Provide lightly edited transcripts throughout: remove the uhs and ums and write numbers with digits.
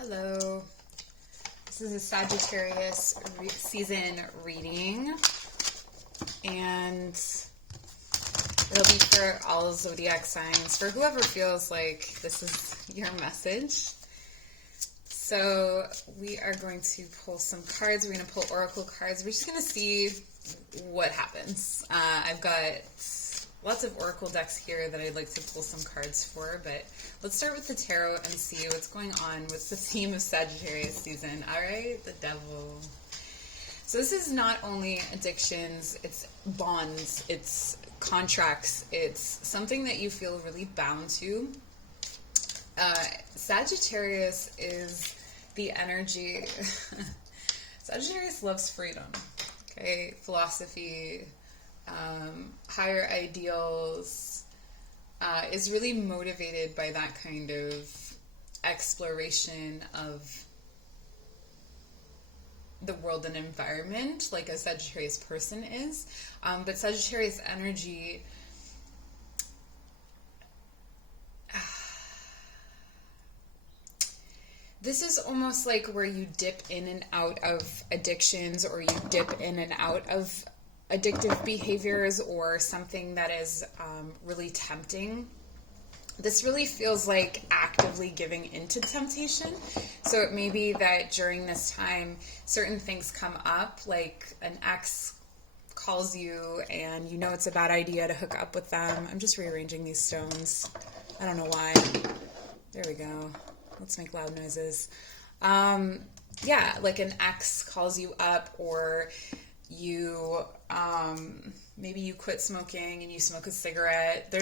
Hello, this is a Sagittarius season reading, and it'll be for all zodiac signs, for whoever feels like this is your message. So we are going to pull some cards. We're going to pull oracle cards. We're just going to see what happens. I've got lots of oracle decks here that I'd like to pull some cards for, but let's start with the tarot and see what's going on. What's the theme of Sagittarius season? All right, the devil. So this is not only addictions, it's bonds, it's contracts, it's something that you feel really bound to. Sagittarius is the energy. Sagittarius loves freedom, okay? Philosophy, higher ideals, is really motivated by that kind of exploration of the world and environment, like a Sagittarius person is. But Sagittarius energy this is almost like where you dip in and out of addictions, or you dip in and out of addictive behaviors, or something that is really tempting. This really feels like actively giving into temptation. So it may be that during this time, certain things come up, like an ex calls you and you know it's a bad idea to hook up with them. I'm just rearranging these stones. I don't know why. There we go. Let's make loud noises. Yeah, like an ex calls you up, or you maybe you quit smoking and you smoke a cigarette.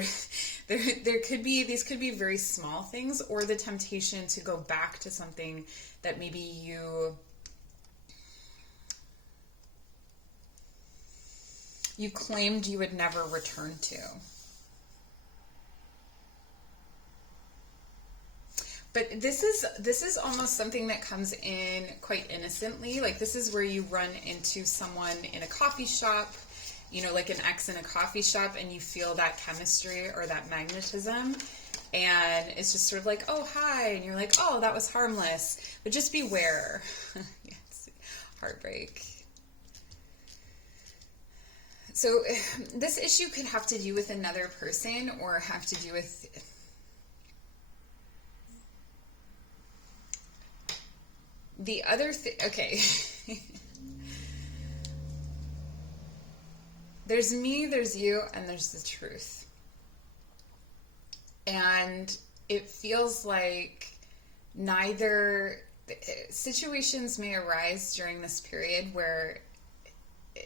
There could be, these could be very small things, or the temptation to go back to something that maybe you claimed you would never return to. But this is almost something that comes in quite innocently. Like, this is where you run into someone in a coffee shop, you know, like an ex in a coffee shop, and you feel that chemistry or that magnetism. And it's just sort of like, oh, hi. And you're like, oh, that was harmless. But just beware. Yes. Heartbreak. So this issue could have to do with another person, or have to do with... The other thing, okay, there's me, there's you, and there's the truth. And it feels like neither, situations may arise during this period where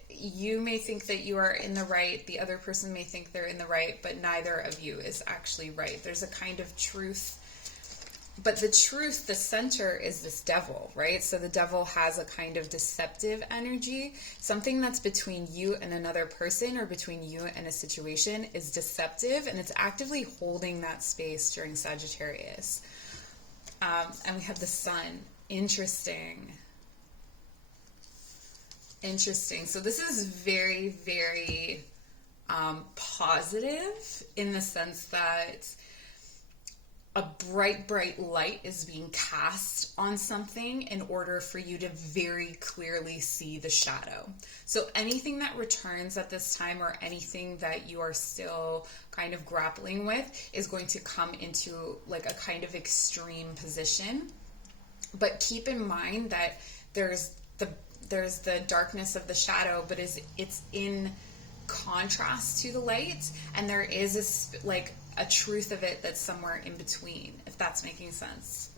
you may think that you are in the right, the other person may think they're in the right, but neither of you is actually right. There's a kind of truth. But the truth, the center, is this devil, right? So the devil has a kind of deceptive energy. Something that's between you and another person, or between you and a situation, is deceptive, and it's actively holding that space during Sagittarius. And we have the sun. Interesting. So this is very, very positive, in the sense that a bright, bright light is being cast on something in order for you to very clearly see the shadow. So anything that returns at this time, or anything that you are still kind of grappling with, is going to come into like a kind of extreme position. But keep in mind that there's the darkness of the shadow, but it's in contrast to the light, and there is a truth of it that's somewhere in between, if that's making sense.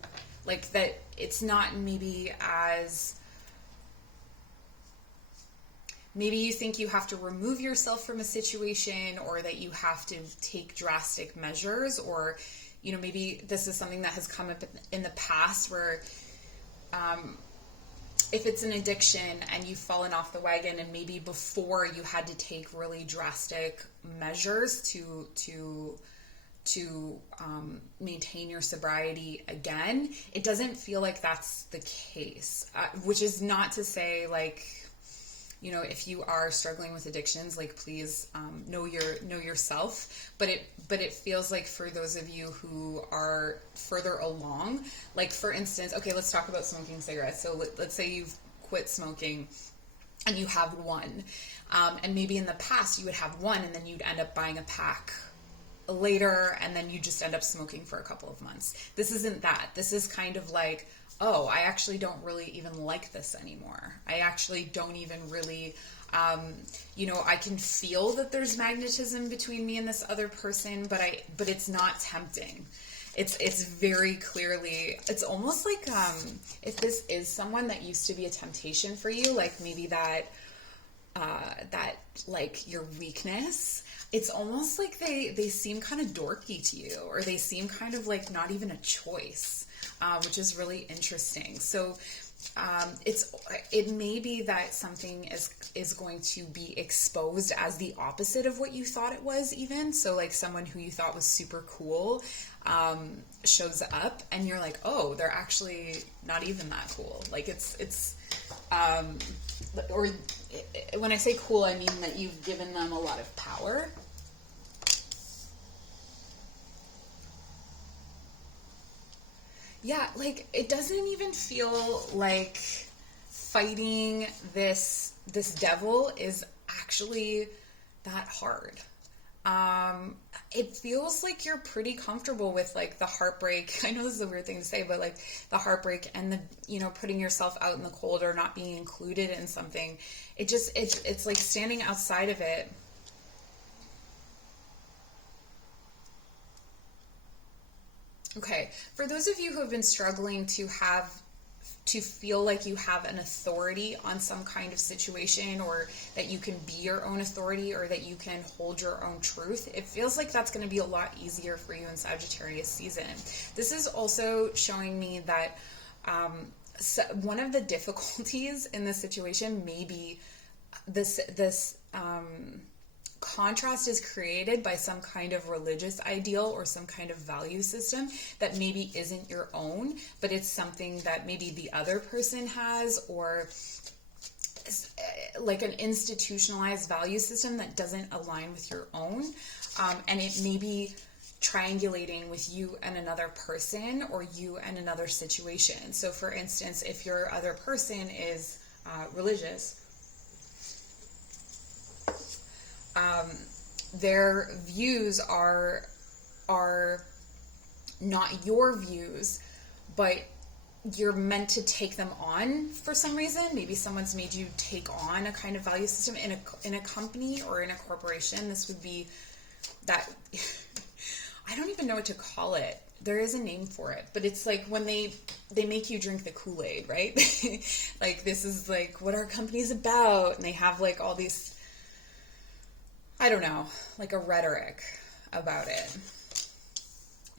Like, that it's not maybe as... Maybe you think you have to remove yourself from a situation, or that you have to take drastic measures, or, you know, maybe this is something that has come up in the past where... if it's an addiction and you've fallen off the wagon, and maybe before you had to take really drastic measures to maintain your sobriety again, it doesn't feel like that's the case. Which is not to say, like, if you are struggling with addictions, like please know yourself. But it feels like for those of you who are further along, like for instance, okay, let's talk about smoking cigarettes. So let's say you've quit smoking and you have one, and maybe in the past you would have one and then you'd end up buying a pack later, and then you just end up smoking for a couple of months. This isn't that. This is kind of like, oh, I actually don't really even like this anymore. I actually don't even really, I can feel that there's magnetism between me and this other person, but it's not tempting. It's very clearly, it's almost like, if this is someone that used to be a temptation for you, like maybe that like your weakness, it's almost like they seem kind of dorky to you, or they seem kind of like not even a choice, which is really interesting. So it may be that something is going to be exposed as the opposite of what you thought it was, even. So like someone who you thought was super cool shows up and you're like, oh, they're actually not even that cool. Like or when I say cool, I mean that you've given them a lot of power. Yeah, like it doesn't even feel like fighting this devil is actually that hard. It feels like you're pretty comfortable with like the heartbreak. I know this is a weird thing to say, but like the heartbreak and the, putting yourself out in the cold or not being included in something. It's like standing outside of it. Okay, for those of you who have been struggling to feel like you have an authority on some kind of situation, or that you can be your own authority, or that you can hold your own truth, it feels like that's going to be a lot easier for you in Sagittarius season. This is also showing me that one of the difficulties in this situation may be this contrast is created by some kind of religious ideal or some kind of value system that maybe isn't your own, but it's something that maybe the other person has, or like an institutionalized value system that doesn't align with your own. And it may be triangulating with you and another person, or you and another situation. So for instance, if your other person is religious, their views are not your views, but you're meant to take them on for some reason. Maybe someone's made you take on a kind of value system in a company or in a corporation. This would be that, I don't even know what to call it. There is a name for it, but it's like when they make you drink the Kool-Aid, right? Like, this is like what our company's about, and they have like all these, I don't know, like a rhetoric about it.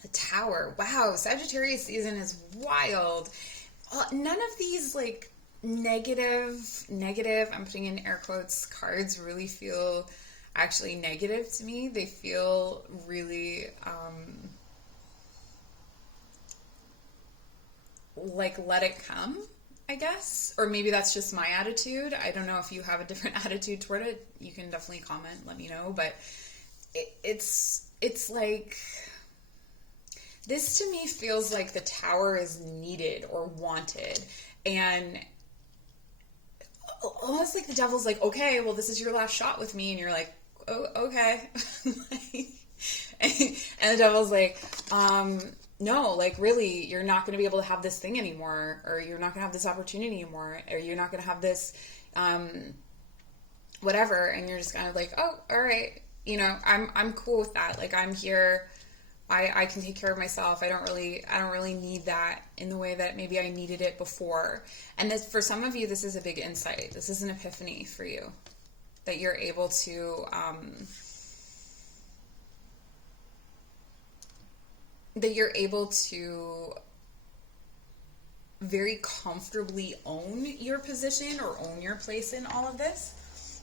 The Tower. Wow, Sagittarius season is wild. None of these like negative, I'm putting in air quotes, cards really feel actually negative to me. They feel really like let it come, I guess. Or maybe that's just my attitude. I don't know if you have a different attitude toward it. You can definitely comment, let me know. But it's like, this to me feels like the Tower is needed or wanted. And almost like the devil's like, okay, well, this is your last shot with me. And you're like, oh, okay. And the devil's like, no, like really, you're not going to be able to have this thing anymore, or you're not going to have this opportunity anymore, or you're not going to have this, whatever. And you're just kind of like, oh, all right. I'm cool with that. Like, I'm here. I can take care of myself. I don't really need that in the way that maybe I needed it before. And this, for some of you, this is a big insight. This is an epiphany for you, that you're able to, very comfortably own your position or own your place in all of this.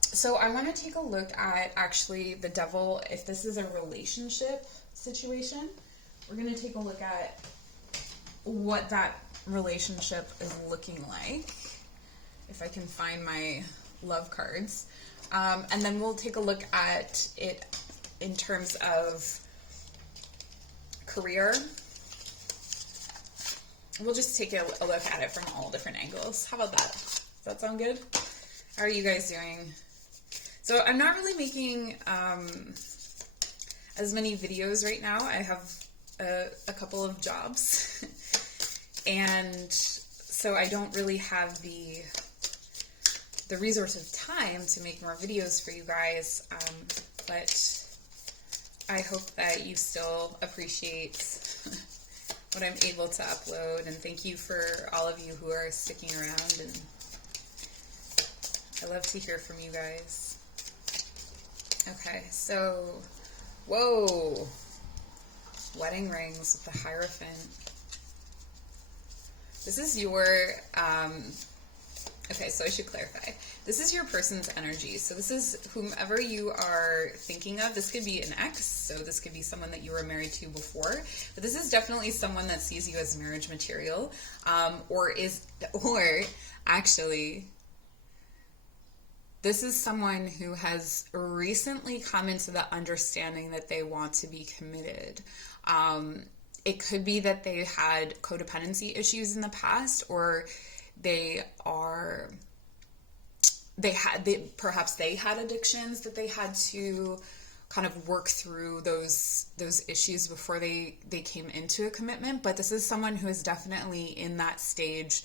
So I want to take a look at actually the devil, if this is a relationship situation. We're going to take a look at what that relationship is looking like. If I can find my love cards. And then we'll take a look at it in terms of career. We'll just take a look at it from all different angles. How about that? Does that sound good? How are you guys doing? So I'm not really making as many videos right now. I have a couple of jobs. And so I don't really have the resource of time to make more videos for you guys. But I hope that you still appreciate what I'm able to upload, and thank you for all of you who are sticking around, and I love to hear from you guys. Okay, so, whoa, wedding rings with the Hierophant. This is your, okay, so I should clarify. This is your person's energy. So this is whomever you are thinking of. This could be an ex, so this could be someone that you were married to before. But this is definitely someone that sees you as marriage material, or actually, this is someone who has recently come into the understanding that they want to be committed. It could be that they had codependency issues in the past, or perhaps they had addictions that they had to kind of work through those issues before they came into a commitment. But this is someone who is definitely in that stage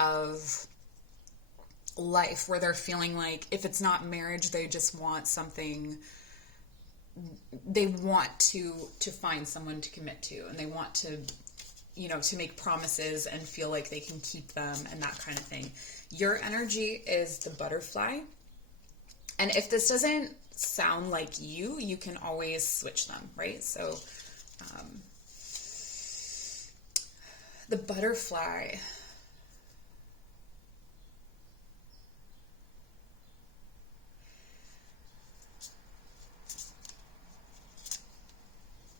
of life where they're feeling like if it's not marriage, they just want something. They want to find someone to commit to, and they want to, to make promises and feel like they can keep them and that kind of thing. Your energy is the butterfly. And if this doesn't sound like you can always switch them, right? So, the butterfly.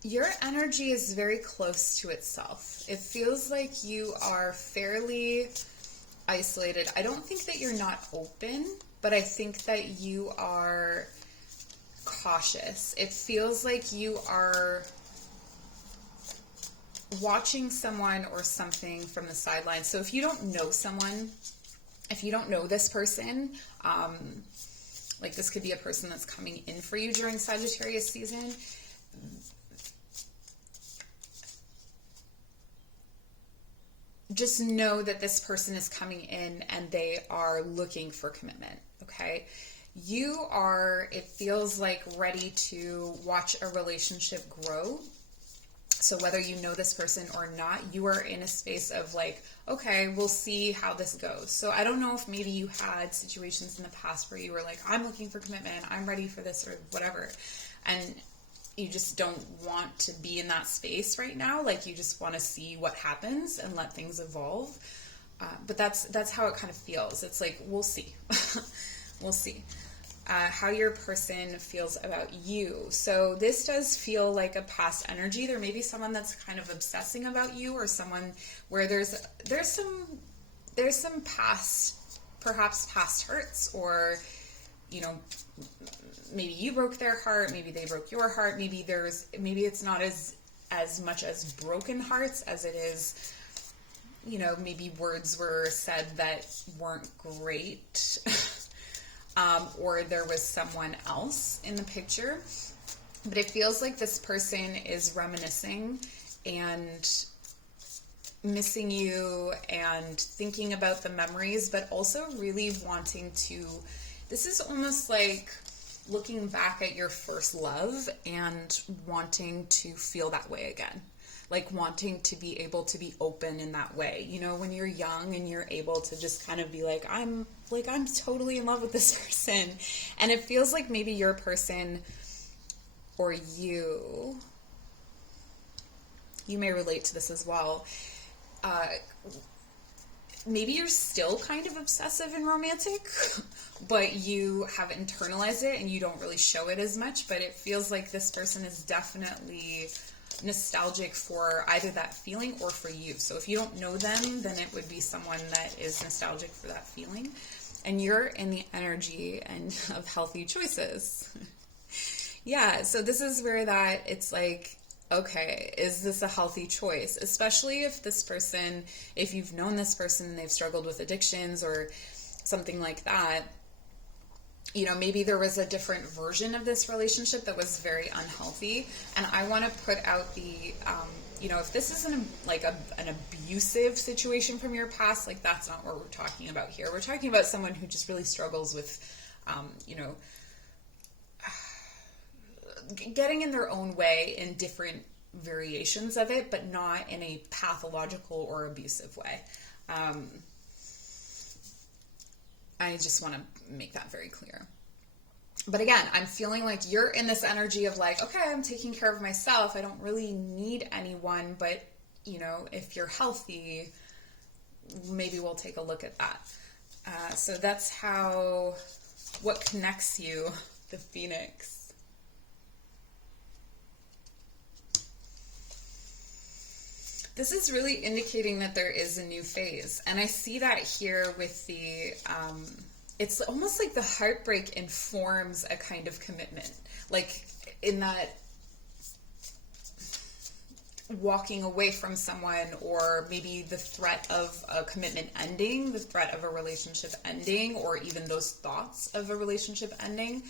Your energy is very close to itself. It feels like you are fairly isolated. I don't think that you're not open, but I think that you are cautious. It feels like you are watching someone or something from the sidelines. So if you don't know someone, if you don't know this person, like this could be a person that's coming in for you during Sagittarius season, just know that this person is coming in and they are looking for commitment, okay? You are, it feels like, ready to watch a relationship grow. So whether you know this person or not, you are in a space of like, okay, we'll see how this goes. So I don't know if maybe you had situations in the past where you were like, I'm looking for commitment, I'm ready for this or whatever. And you just don't want to be in that space right now. Like you just want to see what happens and let things evolve. But that's how it kind of feels. It's like, we'll see. We'll see. How your person feels about you. So this does feel like a past energy. There may be someone that's kind of obsessing about you, or someone where there's some past, perhaps past hurts, or, maybe you broke their heart, maybe they broke your heart, maybe it's not as much as broken hearts as it is, maybe words were said that weren't great. Or there was someone else in the picture. But it feels like this person is reminiscing and missing you and thinking about the memories, but also really wanting to, this is almost like looking back at your first love and wanting to feel that way again. Like wanting to be able to be open in that way. When you're young and you're able to just kind of be like, I'm totally in love with this person. And it feels like maybe your person or you may relate to this as well. Maybe you're still kind of obsessive and romantic, but you have internalized it and you don't really show it as much. But it feels like this person is definitely nostalgic for either that feeling or for you. So if you don't know them, then it would be someone that is nostalgic for that feeling. And you're in the energy and of healthy choices. Yeah, so this is where that it's like, okay, is this a healthy choice? Especially if this person, if you've known this person and they've struggled with addictions or something like that, you know, maybe there was a different version of this relationship that was very unhealthy. And I want to put out the, you know, if this isn't like an abusive situation from your past, like that's not what we're talking about here. We're talking about someone who just really struggles with, you know, getting in their own way in different variations of it, but not in a pathological or abusive way. I just want to make that very clear. But again, I'm feeling like you're in this energy of like, okay, I'm taking care of myself. I don't really need anyone, but you know, if you're healthy, maybe we'll take a look at that. So that's what connects you, the Phoenix. This is really indicating that there is a new phase. And I see that here with the, it's almost like the heartbreak informs a kind of commitment. Like in that walking away from someone, or maybe the threat of a commitment ending, the threat of a relationship ending, or even those thoughts of a relationship ending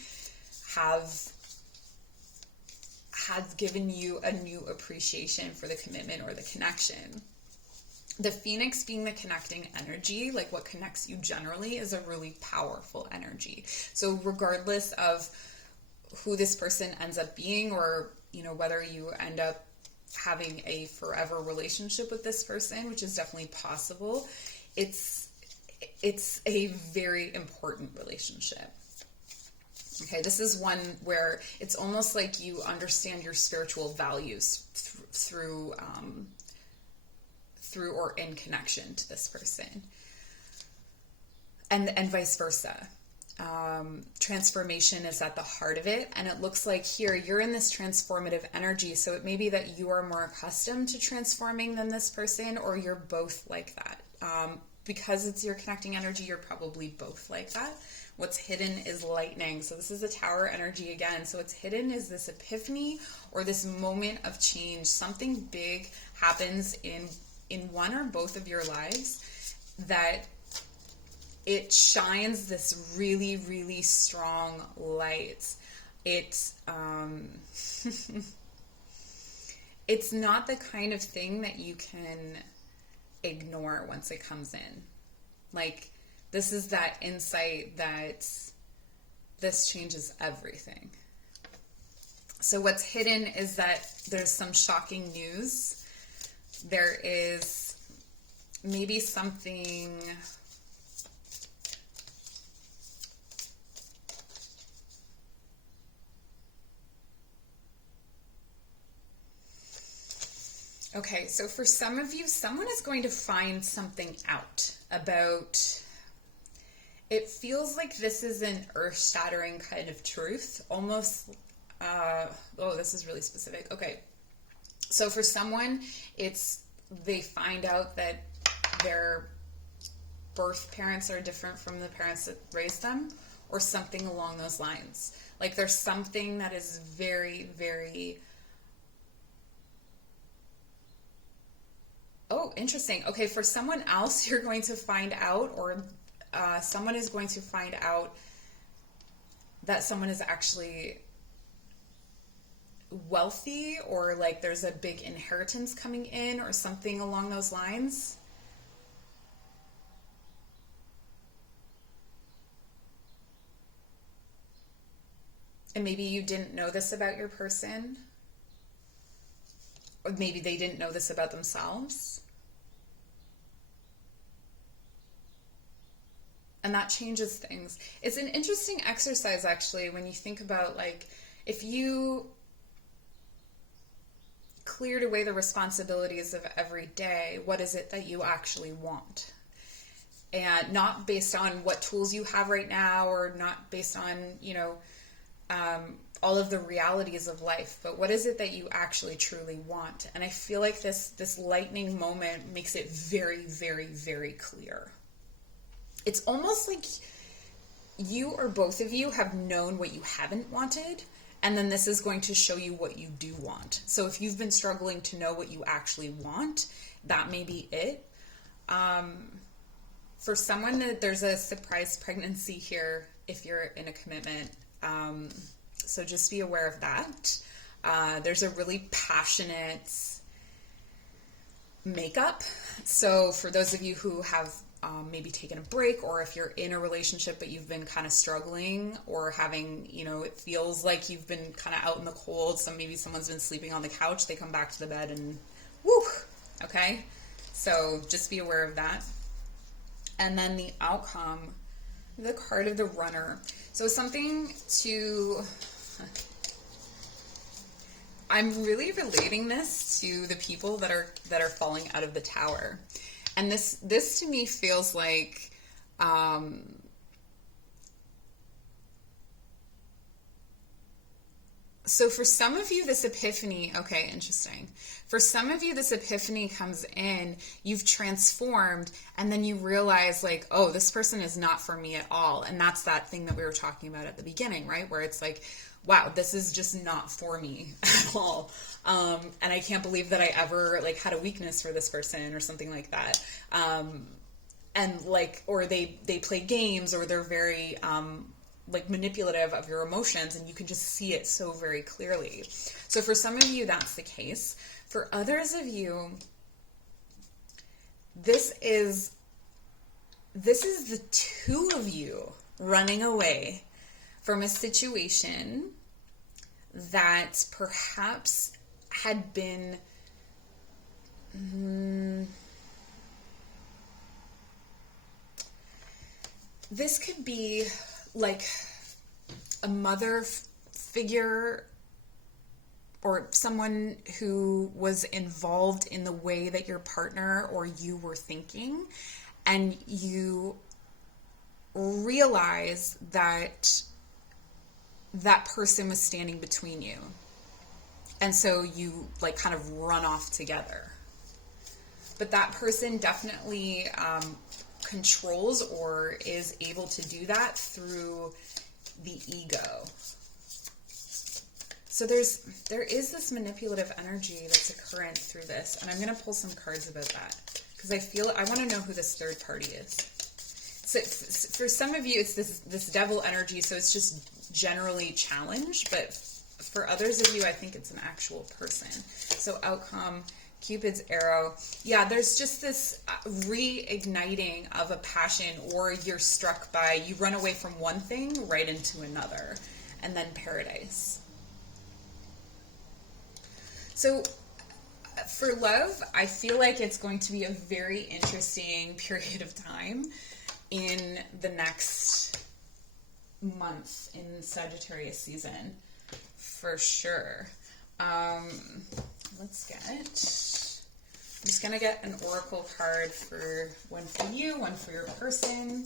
has given you a new appreciation for the commitment or the connection. The Phoenix being the connecting energy, like what connects you generally, is a really powerful energy. So regardless of who this person ends up being, or, you know, whether you end up having a forever relationship with this person, which is definitely possible, it's a very important relationship. Okay, this is one where it's almost like you understand your spiritual values through or in connection to this person, and vice versa. Transformation is at the heart of it, and it looks like here you're in this transformative energy. So it may be that you are more accustomed to transforming than this person, or you're both like that. Because it's your connecting energy, you're probably both like that. What's hidden is lightning. So this is the Tower energy again. So what's hidden is this epiphany or this moment of change. Something big happens in one or both of your lives that it shines this really, really strong light. It's it's not the kind of thing that you can ignore once it comes in. Like, this is that insight that this changes everything. So what's hidden is that there's some shocking news. There is maybe something... Okay, so for some of you, someone is going to find something out about... It feels like this is an earth-shattering kind of truth, almost, oh, this is really specific. Okay, so for someone, they find out that their birth parents are different from the parents that raised them, or something along those lines. Like there's something that is very, very... Oh, interesting. Okay, for someone else, you're going to find out, or... someone is going to find out that someone is actually wealthy, or like there's a big inheritance coming in or something along those lines. And maybe you didn't know this about your person, or maybe they didn't know this about themselves. And that changes things. It's an interesting exercise, actually, when you think about, like, if you cleared away the responsibilities of every day, what is it that you actually want? And not based on what tools you have right now, or not based on, you know, all of the realities of life, but what is it that you actually truly want? And I feel like this lightning moment makes it very, very, very clear. It's almost like you or both of you have known what you haven't wanted, and then this is going to show you what you do want. So if you've been struggling to know what you actually want, that may be it. For someone, there's a surprise pregnancy here if you're in a commitment. So just be aware of that. There's a really passionate makeup. So for those of you who have maybe taken a break, or if you're in a relationship but you've been kind of struggling or having, it feels like you've been kind of out in the cold, so maybe someone's been sleeping on the couch, they come back to the bed and woo, okay? So just be aware of that. And then the outcome, the card of the Runner. So something to... I'm really relating this to the people that are falling out of the Tower. And this to me feels like so for some of you this epiphany, okay, interesting. For some of you this epiphany comes in, you've transformed, and then you realize like, oh, this person is not for me at all. And that's that thing that we were talking about at the beginning, right? Where it's like, wow, this is just not for me at all. And I can't believe that I ever like had a weakness for this person or something like that. And like, or they play games, or they're very, like manipulative of your emotions, and you can just see it so very clearly. So for some of you, that's the case. For others of you, this is the two of you running away from a situation that perhaps had been this could be like a mother figure or someone who was involved in the way that your partner or you were thinking, and you realize that that person was standing between you. And so you like kind of run off together. But that person definitely controls or is able to do that through the ego. So there is this manipulative energy that's occurring through this, and I'm going to pull some cards about that because I want to know who this third party is. So for some of you, it's this devil energy, so it's just generally challenged, but for others of you, I think it's an actual person. So outcome, Cupid's arrow. Yeah, there's just this reigniting of a passion, or you're struck by, you run away from one thing right into another, and then paradise. So for love, I feel like it's going to be a very interesting period of time in the next month in Sagittarius season, for sure. I'm just going to get an oracle card for one for you, one for your person.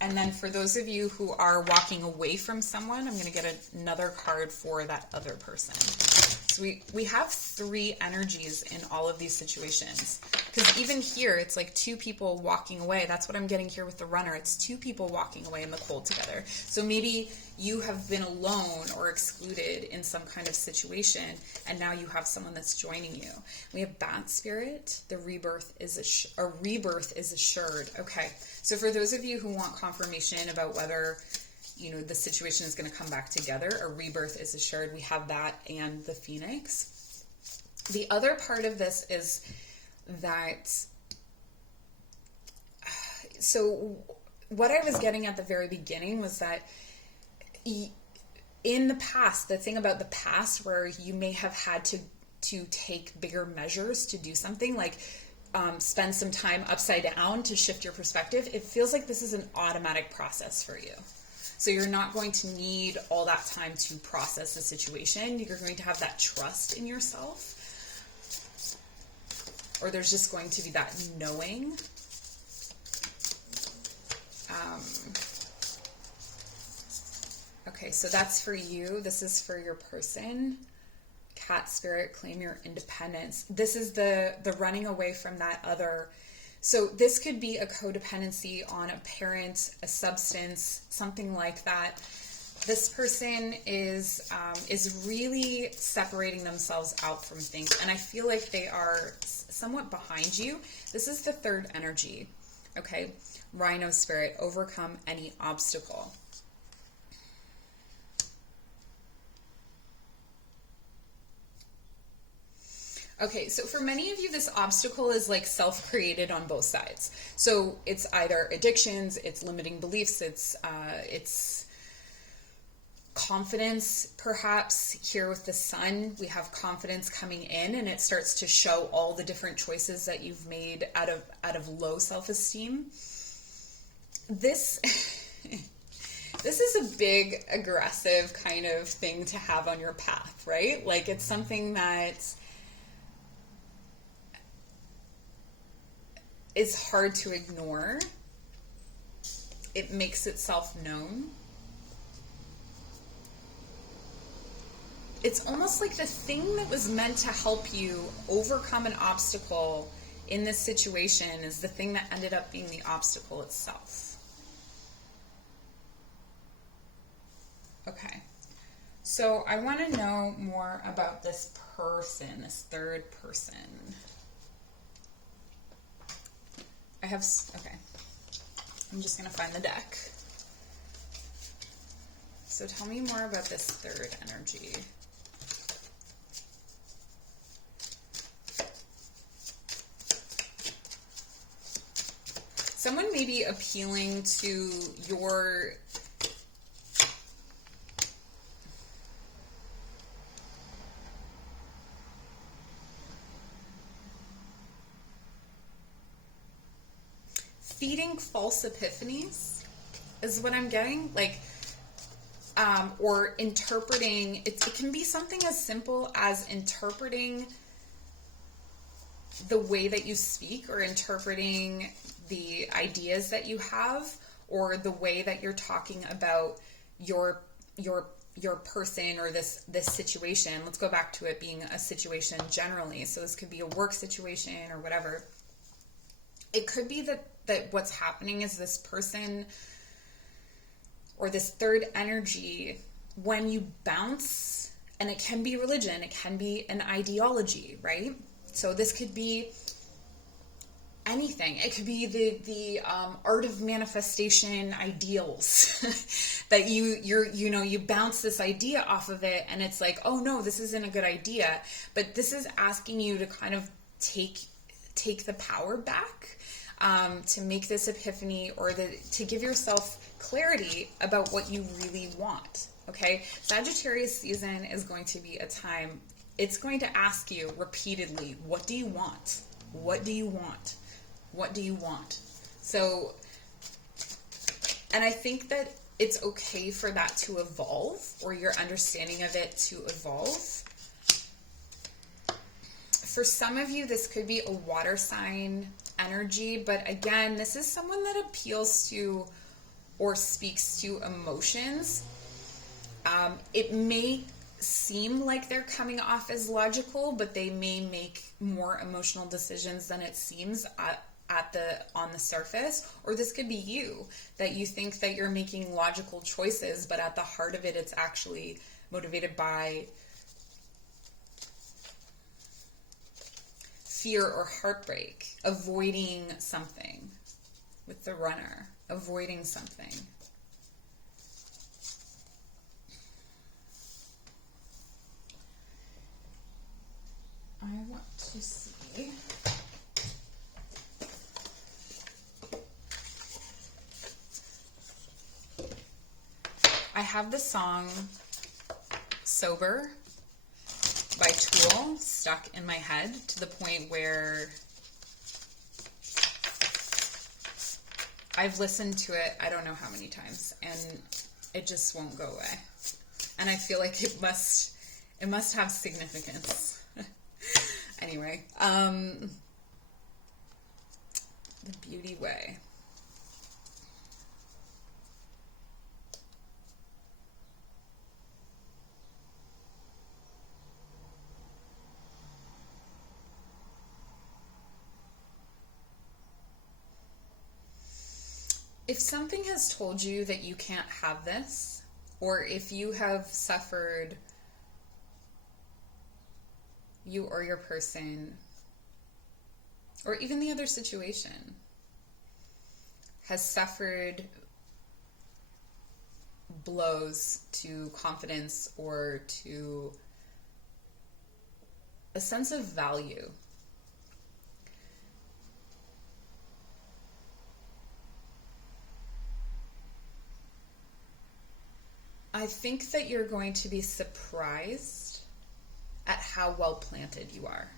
And then for those of you who are walking away from someone, I'm going to get another card for that other person. So we have three energies in all of these situations. Because even here, it's like two people walking away. That's what I'm getting here with the Runner. It's two people walking away in the cold together. So maybe you have been alone or excluded in some kind of situation, and now you have someone that's joining you. We have Bat Spirit. The rebirth is assured. Okay. So for those of you who want confirmation about whether the situation is going to come back together, a rebirth is assured. We have that and the Phoenix. The other part of this is that, so what I was getting at the very beginning was that in the past, the thing about the past where you may have had to take bigger measures to do something, like spend some time upside down to shift your perspective, it feels like this is an automatic process for you. So you're not going to need all that time to process the situation. You're going to have that trust in yourself. Or there's just going to be that knowing. Okay, so that's for you. This is for your person. Cat Spirit, claim your independence. This is the running away from that other So this could be a codependency on a parent, a substance, something like that. This person is really separating themselves out from things, and I feel like they are somewhat behind you. This is the third energy, okay? Rhino spirit, overcome any obstacle. Okay, so for many of you, this obstacle is like self-created on both sides. So it's either addictions, it's limiting beliefs, it's confidence. Perhaps here with the sun, we have confidence coming in, and it starts to show all the different choices that you've made out of low self-esteem. This this is a big, aggressive kind of thing to have on your path, right? Like, it's something that is hard to ignore. It makes itself known. It's almost like the thing that was meant to help you overcome an obstacle in this situation is the thing that ended up being the obstacle itself. Okay, so I want to know more about this person, this third person. Okay, I'm just going to find the deck. So tell me more about this third energy. Someone may be appealing to your feeding false epiphanies is what I'm getting, like, or interpreting. It can be something as simple as interpreting the way that you speak, or interpreting the ideas that you have, or the way that you're talking about your person, or this situation. Let's go back to it being a situation generally. So this could be a work situation or whatever. It could be that what's happening is this person or this third energy, when you bounce, and it can be religion, it can be an ideology, right? So this could be anything. It could be the art of manifestation ideals that you bounce this idea off of it, and it's like, oh no, this isn't a good idea. But this is asking you to kind of take the power back, to make this epiphany, or to give yourself clarity about what you really want. Okay, Sagittarius season is going to be a time, it's going to ask you repeatedly, what do you want? What do you want? What do you want? So, and I think that it's okay for that to evolve, or your understanding of it to evolve. For some of you, this could be a water sign energy, but again, this is someone that appeals to or speaks to emotions. It may seem like they're coming off as logical, but they may make more emotional decisions than it seems on the surface. Or this could be you, that you think that you're making logical choices, but at the heart of it, it's actually motivated by fear or heartbreak, avoiding something with the runner, avoiding something. I want to see. I have the song Sober by Tool stuck in my head to the point where I've listened to it I don't know how many times, and it just won't go away. And I feel like it must have significance. Anyway, The Beauty Way. If something has told you that you can't have this, or if you have suffered, you or your person, or even the other situation, has suffered blows to confidence or to a sense of value, I think that you're going to be surprised at how well planted you are.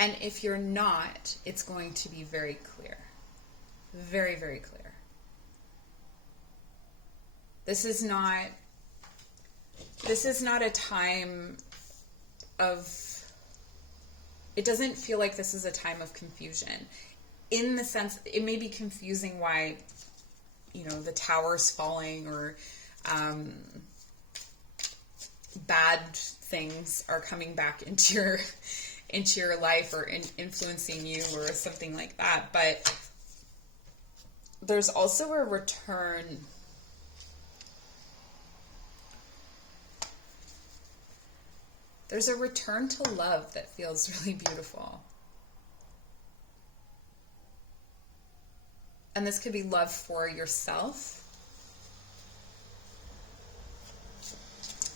And if you're not, it's going to be very clear. Very, very clear. This is not a time of, it doesn't feel like this is a time of confusion. In the sense, it may be confusing why, the tower's falling, or bad things are coming back into your life, or influencing you, or something like that. But there's also a return. There's a return to love that feels really beautiful. And this could be love for yourself.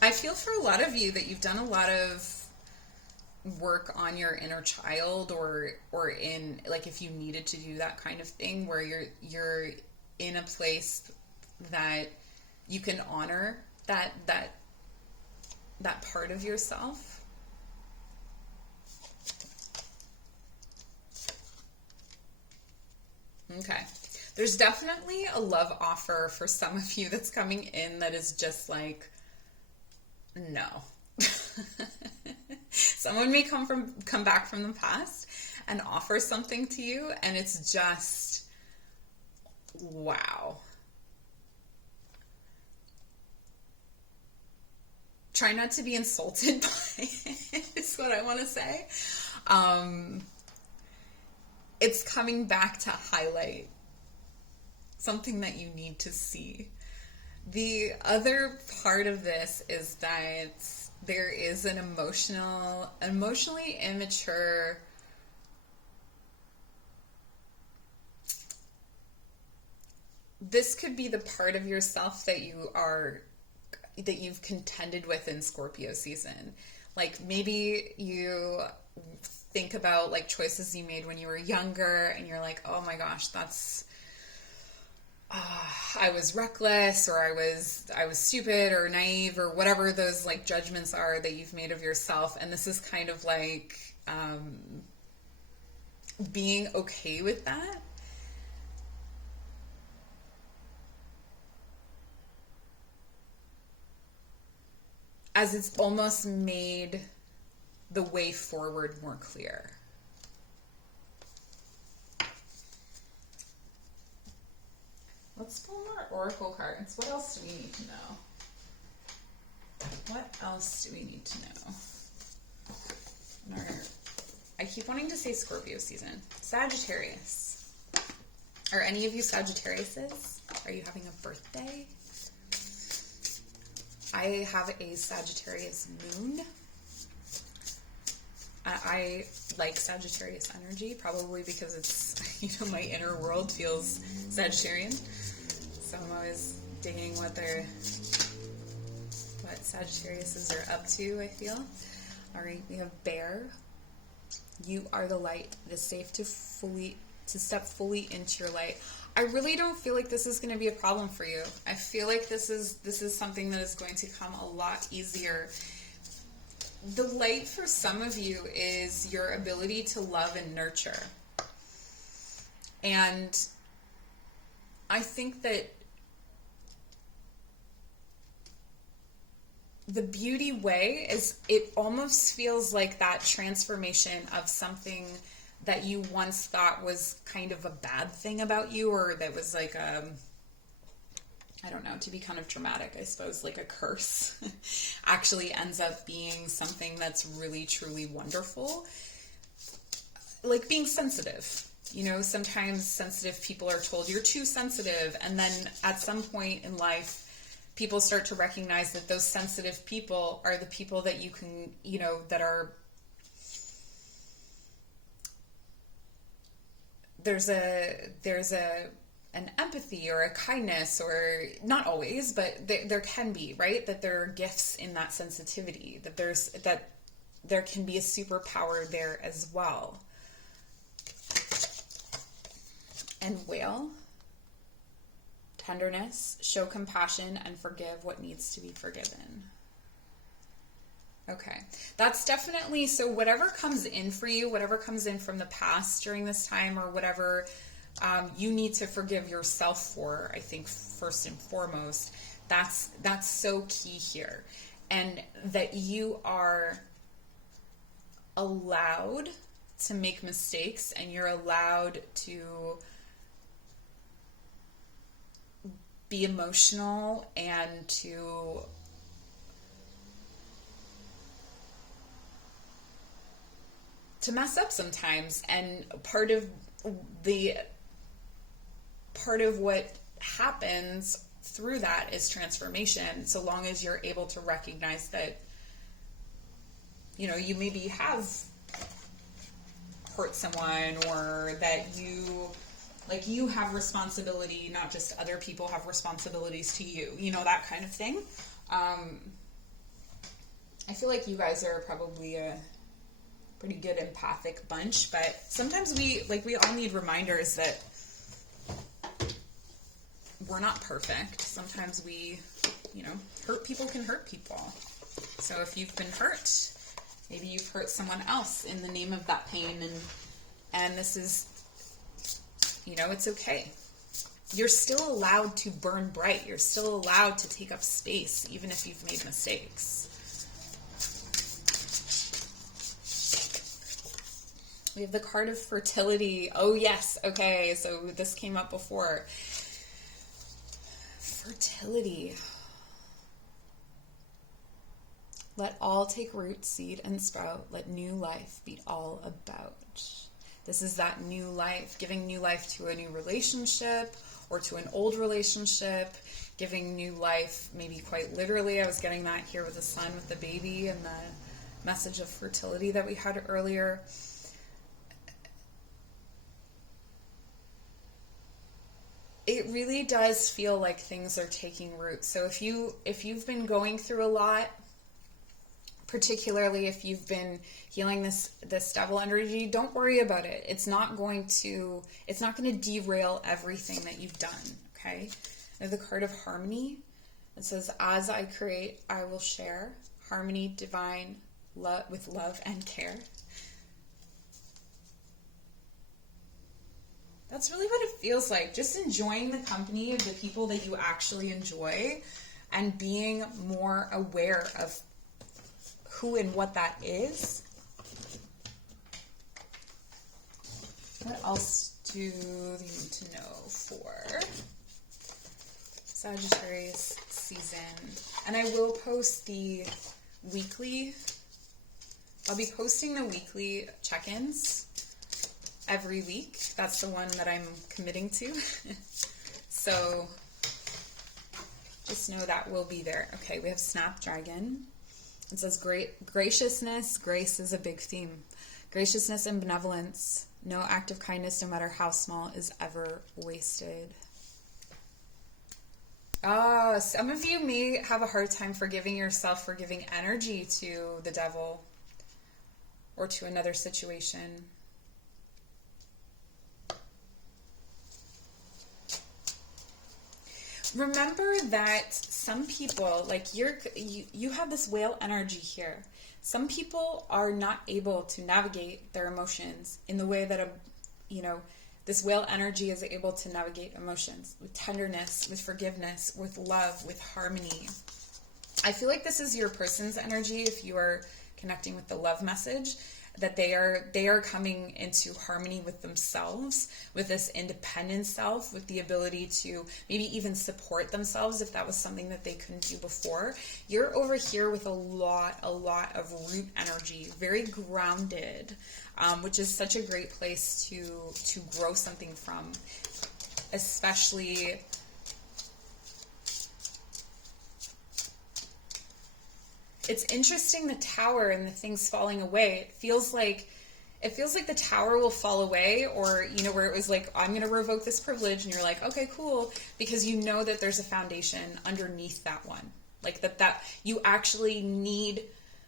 I feel for a lot of you that you've done a lot of work on your inner child, or in, like, if you needed to do that kind of thing, where you're in a place that you can honor that part of yourself. Okay. There's definitely a love offer for some of you that's coming in that is just like, no. Someone may come back from the past and offer something to you, and it's just, wow. Try not to be insulted by it, is what I want to say. It's coming back to highlight something that you need to see. The other part of this is that there is an emotionally immature this could be the part of yourself that you've contended with in Scorpio season. Like, maybe you think about like choices you made when you were younger, and you're like, oh my gosh, that's I was reckless, or I was stupid or naive, or whatever those like judgments are that you've made of yourself. And this is kind of like being okay with that. As it's almost made the way forward more clear. Let's pull more oracle cards. What else do we need to know? What else do we need to know? I keep wanting to say Scorpio season. Sagittarius. Are any of you Sagittariuses? Are you having a birthday? I have a Sagittarius moon. I like Sagittarius energy, probably because it's, my inner world feels Sagittarian. So I'm always digging what Sagittariuses are up to, I feel. All right, we have Bear. You are the light. It is safe to step fully into your light. I really don't feel like this is going to be a problem for you. I feel like this is something that is going to come a lot easier. The light for some of you is your ability to love and nurture. And I think that the beauty way is, it almost feels like that transformation of something that you once thought was kind of a bad thing about you, or that was like I don't know, to be kind of dramatic, I suppose, like a curse, actually ends up being something that's really, truly wonderful. Like being sensitive. You know, sometimes sensitive people are told you're too sensitive. And then at some point in life, people start to recognize that those sensitive people are the people that you can, you know, that are, there's an empathy or a kindness, or not always, but there can be, right? That there are gifts in that sensitivity, that there can be a superpower there as well. And whale, tenderness, show compassion and forgive what needs to be forgiven. Okay, that's definitely, so whatever comes in for you, whatever comes in from the past during this time, or whatever you need to forgive yourself for, I think first and foremost, that's so key here. And that you are allowed to make mistakes, and you're allowed to be emotional and to mess up sometimes. And part of what happens through that is transformation, so long as you're able to recognize that, you know, you maybe have hurt someone, or that you have responsibility, not just other people have responsibilities to you, you know, that kind of thing. I feel like you guys are probably a pretty good empathic bunch, but sometimes we all need reminders that we're not perfect. Sometimes we, you know, hurt people can hurt people. So if you've been hurt, maybe you've hurt someone else in the name of that pain, and this is, you know, it's okay. You're still allowed to burn bright. You're still allowed to take up space, even if you've made mistakes. We have the card of fertility. Oh, yes. Okay, so this came up before. Fertility. Let all take root, seed, and sprout. Let new life be all about. This is that new life, giving new life to a new relationship or to an old relationship, giving new life, maybe quite literally. I was getting that here with the sun, with the baby, and the message of fertility that we had earlier. It really does feel like things are taking root. So if you've been going through a lot, particularly if you've been healing this devil energy, don't worry about it. It's not going to derail everything that you've done, okay? I have the card of harmony. It says, as I create, I will share. Harmony divine, love with love and care. That's really what it feels like. Just enjoying the company of the people that you actually enjoy, and being more aware of who and what that is. What else do you need to know for Sagittarius season? And I will post the weekly, I'll be posting the weekly check-ins every week. That's the one that I'm committing to. So just know that will be there. Okay, we have Snapdragon. It says graciousness. Grace is a big theme. Graciousness and benevolence. No act of kindness, no matter how small, is ever wasted. Some of you may have a hard time forgiving yourself for giving energy to the devil or to another situation. Remember that some people, like you have this whale energy here. Some people are not able to navigate their emotions in the way that this whale energy is able to navigate emotions with tenderness, with forgiveness, with love, with harmony. I feel like this is your person's energy if you are connecting with the love message. that they are coming into harmony with themselves, with this independent self, with the ability to maybe even support themselves if that was something that they couldn't do before. You're over here with a lot of root energy, very grounded, which is such a great place to grow something from, especially it's interesting, the tower and the things falling away. It feels like the tower will fall away, or, you know, where it was like, I'm going to revoke this privilege, and you're like, okay, cool, because you know that there's a foundation underneath that one. Like that you actually need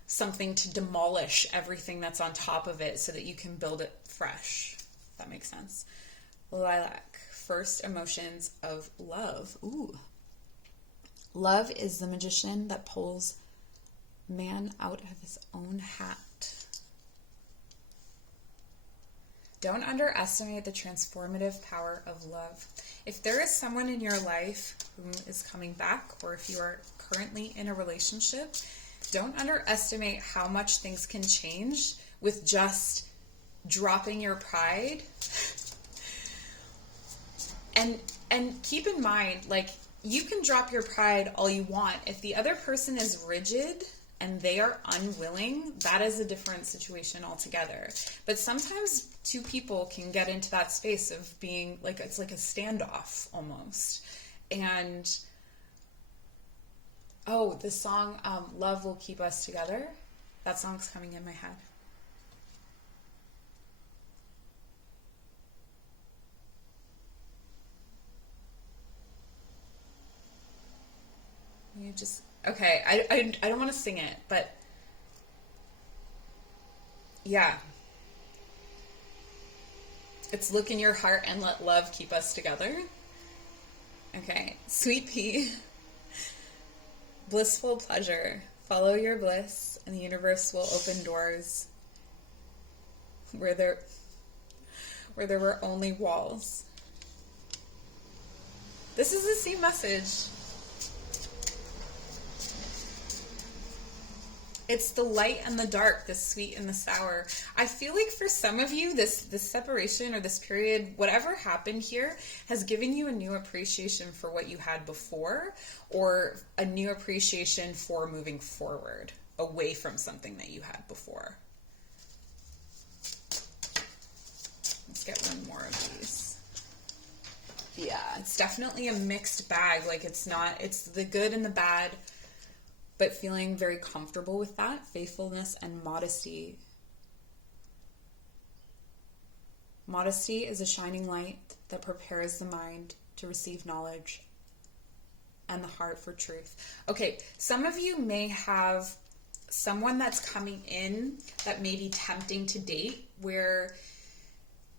something to demolish everything that's on top of it so that you can build it fresh. If that makes sense. Lilac, first emotions of love. Ooh. Love is the magician that pulls man out of his own hat. Don't underestimate the transformative power of love. If there is someone in your life who is coming back, or if you are currently in a relationship, don't underestimate how much things can change with just dropping your pride. And keep in mind, like, you can drop your pride all you want. If the other person is rigid and they are unwilling, that is a different situation altogether. But sometimes two people can get into that space of being like, it's like a standoff almost. And oh, the song Love Will Keep Us Together, that song's coming in my head. You just, okay, I don't want to sing it, but yeah. It's look in your heart and let love keep us together. Okay, sweet pea. Blissful pleasure. Follow your bliss, and the universe will open doors where there were only walls. This is the same message. It's the light and the dark, the sweet and the sour. I feel like for some of you, this separation or this period, whatever happened here, has given you a new appreciation for what you had before, or a new appreciation for moving forward, away from something that you had before. Let's get one more of these. Yeah, it's definitely a mixed bag. Like, it's the good and the bad, but feeling very comfortable with that. Faithfulness and modesty. Modesty is a shining light that prepares the mind to receive knowledge and the heart for truth. Okay, some of you may have someone that's coming in that may be tempting to date, where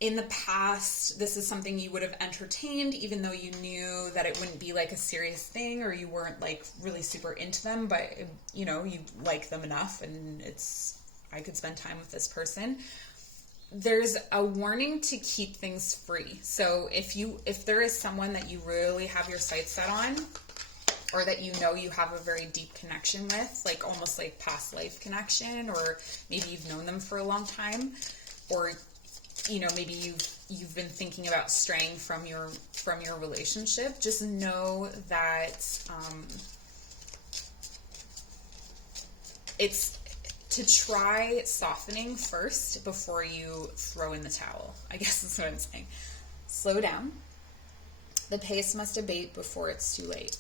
in the past, this is something you would have entertained, even though you knew that it wouldn't be like a serious thing, or you weren't like really super into them, but you know, you like them enough, and I could spend time with this person. There's a warning to keep things free. So if there is someone that you really have your sights set on, or that you know you have a very deep connection with, like almost like past life connection, or maybe you've known them for a long time, or you know, maybe you've been thinking about straying from your relationship, just know that it's to try softening first before you throw in the towel, I guess is what I'm saying. Slow down. The pace must abate before it's too late.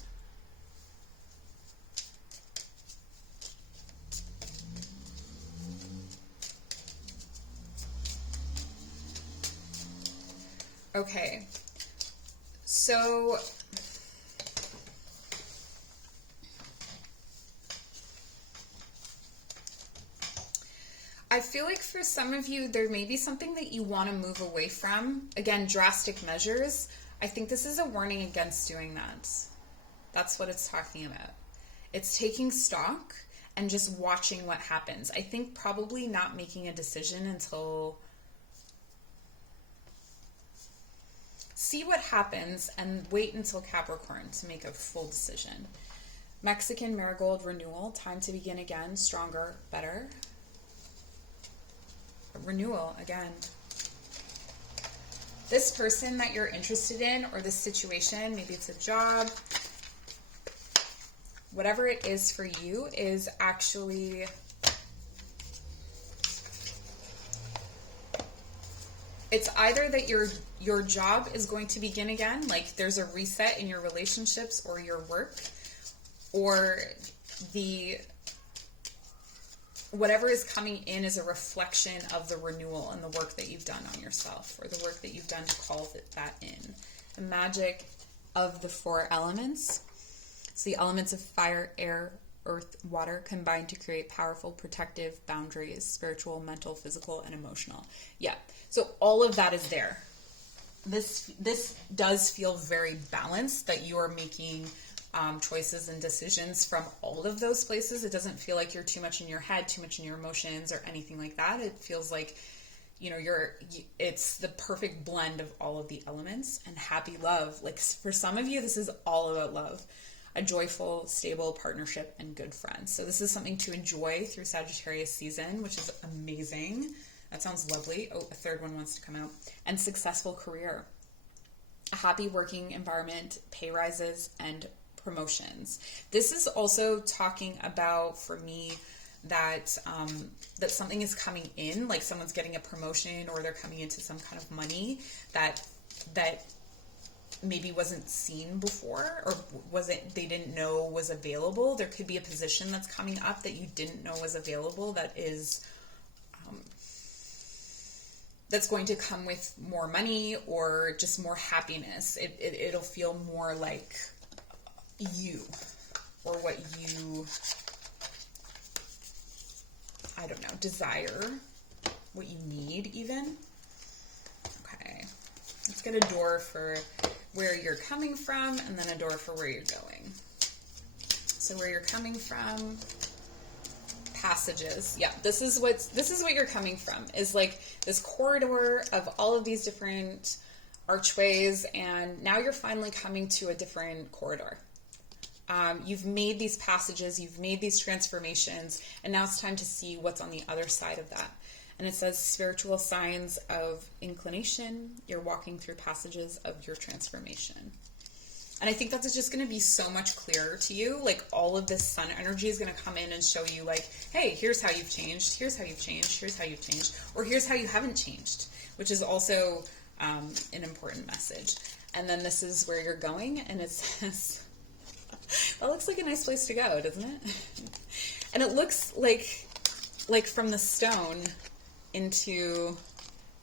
Okay, so I feel like for some of you, there may be something that you want to move away from. Again, drastic measures. I think this is a warning against doing that. That's what it's talking about. It's taking stock and just watching what happens. I think probably not making a decision until see what happens and wait until Capricorn to make a full decision. Mexican marigold renewal, time to begin again, stronger, better. renewal again. This person that you're interested in, or this situation, maybe it's a job, whatever it is for you, is actually it's either that your job is going to begin again, like there's a reset in your relationships or your work, or whatever is coming in is a reflection of the renewal and the work that you've done on yourself, or the work that you've done to call that in. The magic of the 4 elements. It's the elements of fire, air, earth, water combined to create powerful protective boundaries, spiritual, mental, physical, and emotional. Yeah, so all of that is there. This does feel very balanced, that you are making choices and decisions from all of those places. It doesn't feel like you're too much in your head, too much in your emotions, or anything like that. It feels like, it's the perfect blend of all of the elements, and happy love. Like for some of you, this is all about love, a joyful, stable partnership, and good friends. So this is something to enjoy through Sagittarius season, which is amazing. That sounds lovely. Oh, a third one wants to come out. And successful career, a happy working environment, pay rises, and promotions. This is also talking about, for me, that that something is coming in, like someone's getting a promotion, or they're coming into some kind of money that maybe wasn't seen before, or they didn't know was available. There could be a position that's coming up that you didn't know was available, that is that's going to come with more money or just more happiness. It'll feel more like you, or what you, I don't know, desire, what you need even. Okay, let's get a door for where you're coming from, and then a door for where you're going. So where you're coming from, passages. Yeah, this is what you're coming from, is like this corridor of all of these different archways, and now you're finally coming to a different corridor. You've made these passages, you've made these transformations, and now it's time to see what's on the other side of that. And it says spiritual signs of inclination. You're walking through passages of your transformation. And I think that's just going to be so much clearer to you. Like all of this sun energy is going to come in and show you like, hey, here's how you've changed. Here's how you've changed. Here's how you've changed. Or here's how you haven't changed, which is also an important message. And then this is where you're going. And it says, that looks like a nice place to go, doesn't it? And it looks like from the stone into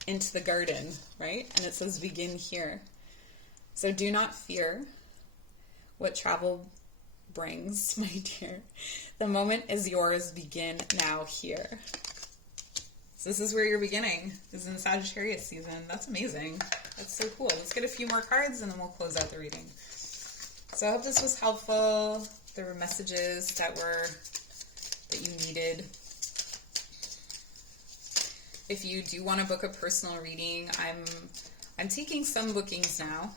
the garden, right? And it says begin here. So do not fear what travel brings, my dear. The moment is yours. Begin now here. So this is where you're beginning. This is in Sagittarius season. That's amazing. That's so cool. Let's get a few more cards and then we'll close out the reading. So I hope this was helpful. There were messages that you needed. If you do want to book a personal reading, I'm taking some bookings now.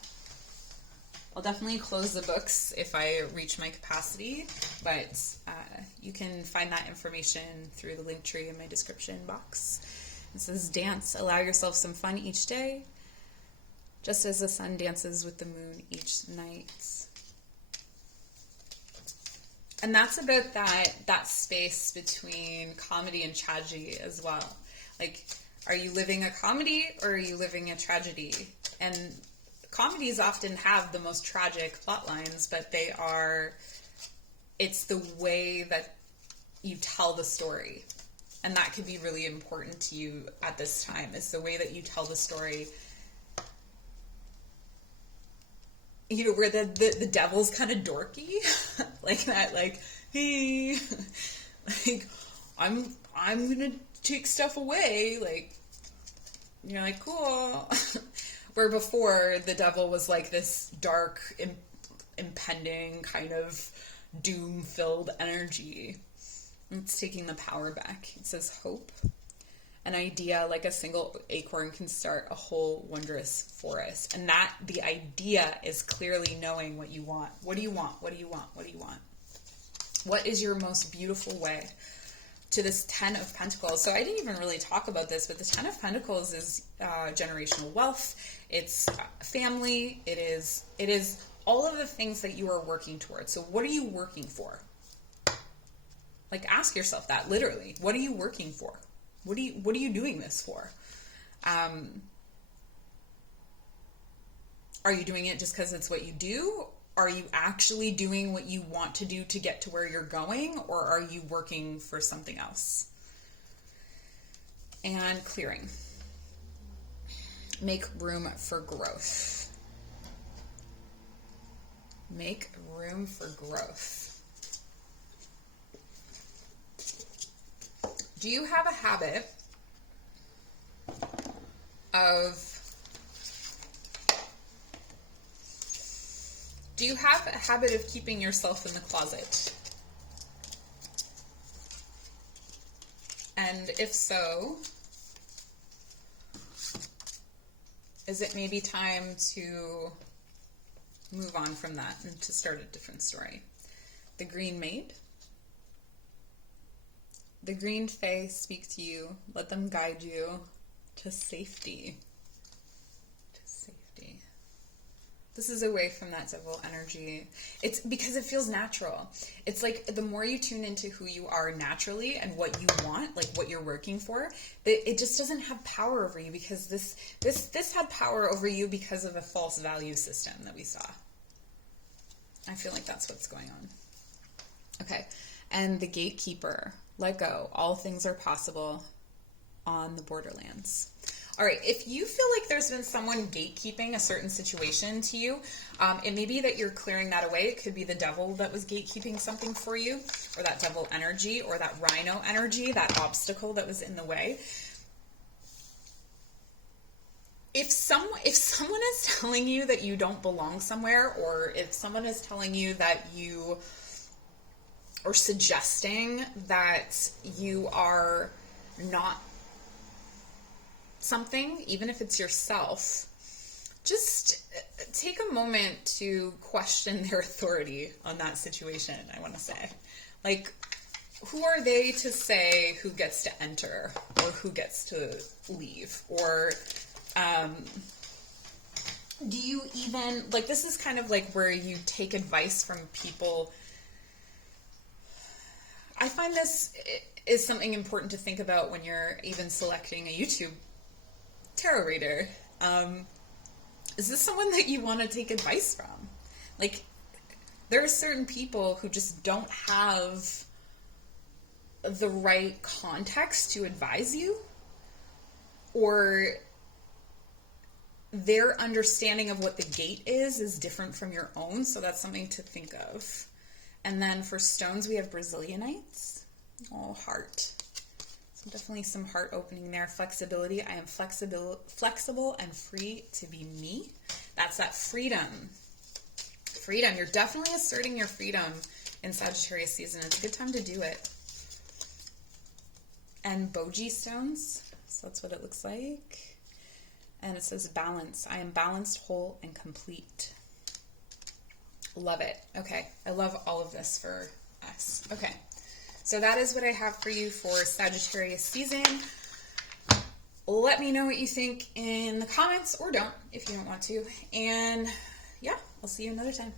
I'll definitely close the books if I reach my capacity, but you can find that information through the Linktree in my description box. It says dance, allow yourself some fun each day, just as the sun dances with the moon each night. And that's about that space between comedy and tragedy as well. Like, are you living a comedy or are you living a tragedy? And comedies often have the most tragic plot lines, but it's the way that you tell the story. And that could be really important to you at this time, is the way that you tell the story. You know, where the devil's kind of dorky, like that, like, hey, like, I'm gonna take stuff away, like, you're like, cool. Where before, the devil was like this dark, impending, kind of doom-filled energy. It's taking the power back. It says hope. An idea, like a single acorn, can start a whole wondrous forest. And that, the idea is clearly knowing what you want. What do you want? What do you want? What do you want? What is your most beautiful way to this 10 of Pentacles. So I didn't even really talk about this, but the 10 of Pentacles is generational wealth. It's family. It is all of the things that you are working towards. So what are you working for? Like, ask yourself that, literally. What are you working for? What are you doing this for? Are you doing it just because it's what you do? Are you actually doing what you want to do to get to where you're going? Or are you working for something else? And clearing. Make room for growth. Make room for growth. Do you have a habit of... Do you have a habit of keeping yourself in the closet? And if so, is it maybe time to move on from that and to start a different story? The Green Maid. The Green Fae speak to you. Let them guide you to safety. This is away from that devil energy. It's because it feels natural. It's like the more you tune into who you are naturally and what you want, like what you're working for, it just doesn't have power over you, because this had power over you because of a false value system that we saw. I feel like that's what's going on. Okay. And the Gatekeeper. Let go. All things are possible on the borderlands. All right, if you feel like there's been someone gatekeeping a certain situation to you, it may be that you're clearing that away. It could be the devil that was gatekeeping something for you, or that devil energy, or that rhino energy, that obstacle that was in the way. If someone is telling you that you don't belong somewhere, or if someone is telling you that you, or suggesting that you are not something, even if it's yourself, just take a moment to question their authority on that situation, I want to say. Like, who are they to say who gets to enter or who gets to leave? Or do you even, like, this is kind of like where you take advice from people. I find this is something important to think about when you're even selecting a YouTube tarot reader. Is this someone that you want to take advice from? Like, there are certain people who just don't have the right context to advise you, or their understanding of what the gate is different from your own, so that's something to think of. And then for stones, we have Brazilianites. Oh, heart. Definitely some heart opening there. Flexibility. I am flexible and free to be me. That's that freedom. Freedom. You're definitely asserting your freedom in Sagittarius season. It's a good time to do it. And Boji stones. So that's what it looks like. And it says balance. I am balanced, whole, and complete. Love it. Okay. I love all of this for us. Okay. So that is what I have for you for Sagittarius season. Let me know what you think in the comments, or don't if you don't want to. And yeah, I'll see you another time.